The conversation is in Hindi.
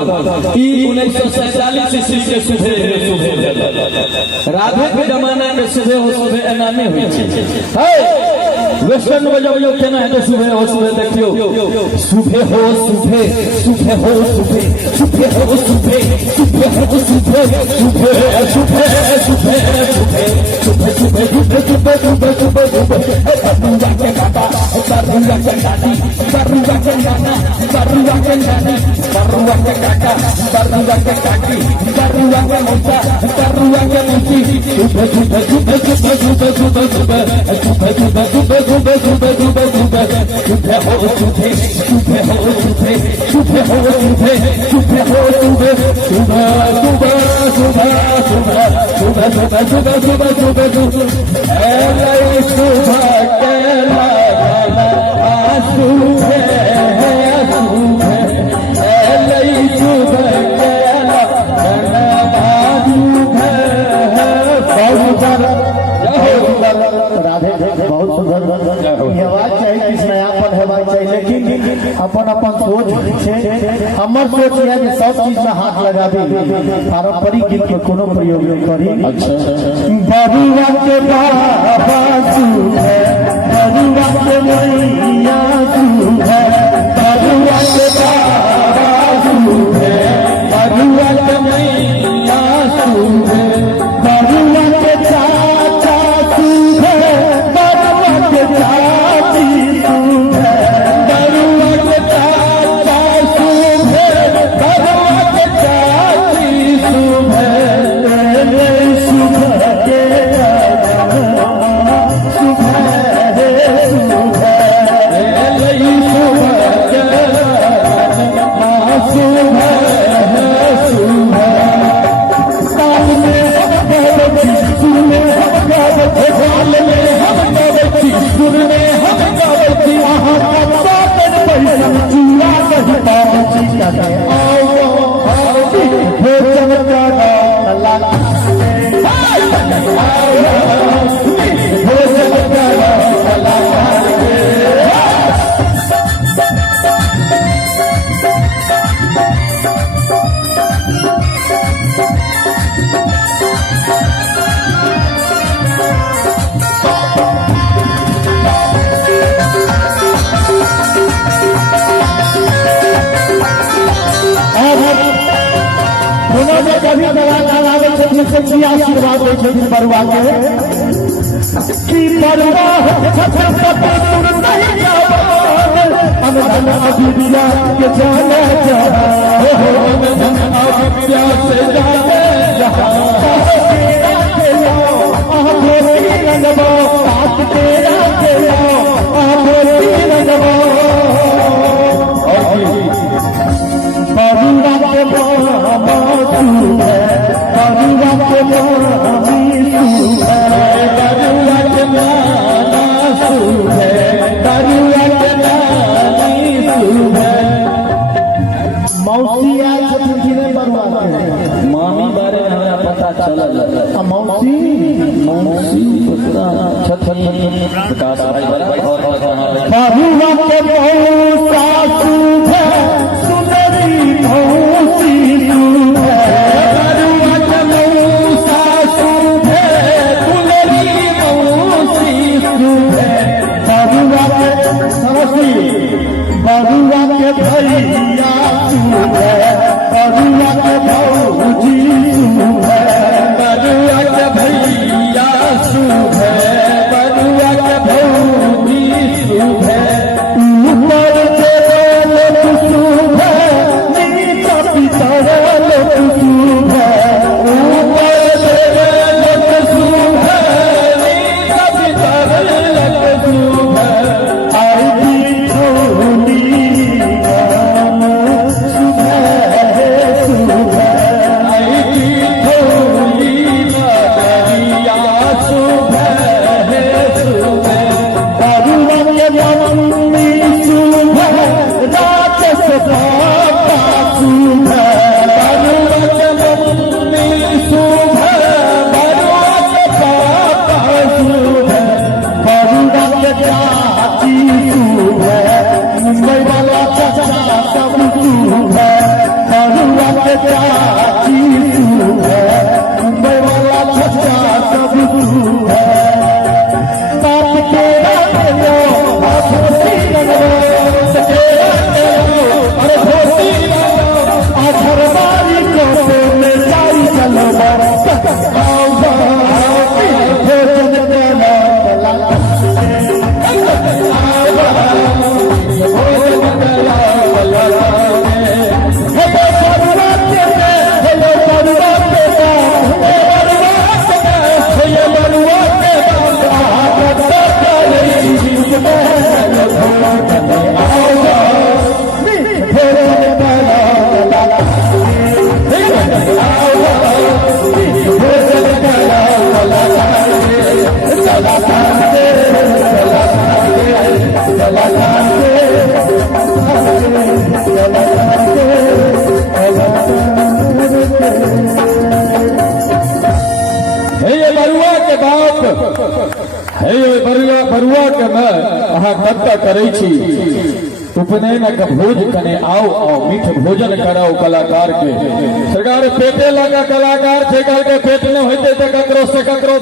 कि 1947 ईस्वी के सुबह राधे के जमाना में सुबह हो सुबह एनामे हुई है वेस्टर्न में जब लोग कहना है तो सुबह हो सुबह देखियो सुबह हो सुबह सुबह हो सुबह सुबह हो सुबह सुबह हो सुबह सुबह सुबह सुबह सुबह सुबह सुबह सुबह सुबह सुबह बरुआ के काटा बरुआ के काटी बरुआ के गाना बरुआ के गानी बरुआ के काटा बरुआ के काटी बरुआ के मोटा बरुआ के मोटी सुबह सुबह सुबह सुबह सुबह सुबह सुबह सुबह सुबह सुबह सुबह सुबह सुबह सुबह सुबह हो सुबह सुबह हो सुबह सुबह हो सुबह सुबह हो सुबह सुबह सुबह सुबह सुबह सुबह सुबह सुबह सुबह सुबह सुबह सुबह केला आंसू है सुबह सुबह केला बाजू है राधे बहुत सुंदर हेबाक चाहिए किस नयापन हेबाक चाहिए लेकिन अपन अपन सोच है हमर सोच है कि सब चीज में हाथ लगाबी पारंपरिक गीत के कोनो प्रयोग नहीं करी बरुआ के बाबा तू है बरुआ के मैया तू है बरुआ के बाबा तू है बरुआ के मैया तू है बरुआ के चाचा तू है बरुआ के चाची तू है बरुआ के चाचा तू है बरुआ के चाची तू है सुबह के सुबह आशीर्वाद बरुआ के कि बरुआ अविद्या के जाने मामी बारे में हमें पता चला मौसी मौसी प्रकाश भाई बरुआ के मौसा तू है सुंदरी मौसी तू है बरुआ के मौसा तू है सुंदरी मौसी तू है बरुआ के सरस्वती बरुआ के भैया तू है बरुआ के भौजी तू है बरुआ के भैया तू है बरुआ के भौजी तू है ऊपर से बाप हे बरुआ के मैं अहाँ कत्ता करै छी उपनयनक भोज कने आओ मीठ भोजन कराओ कलाकार के सरकार पेटे लगा कलाकार छै, कहलकै पेट में होते तो ककरो से ककरो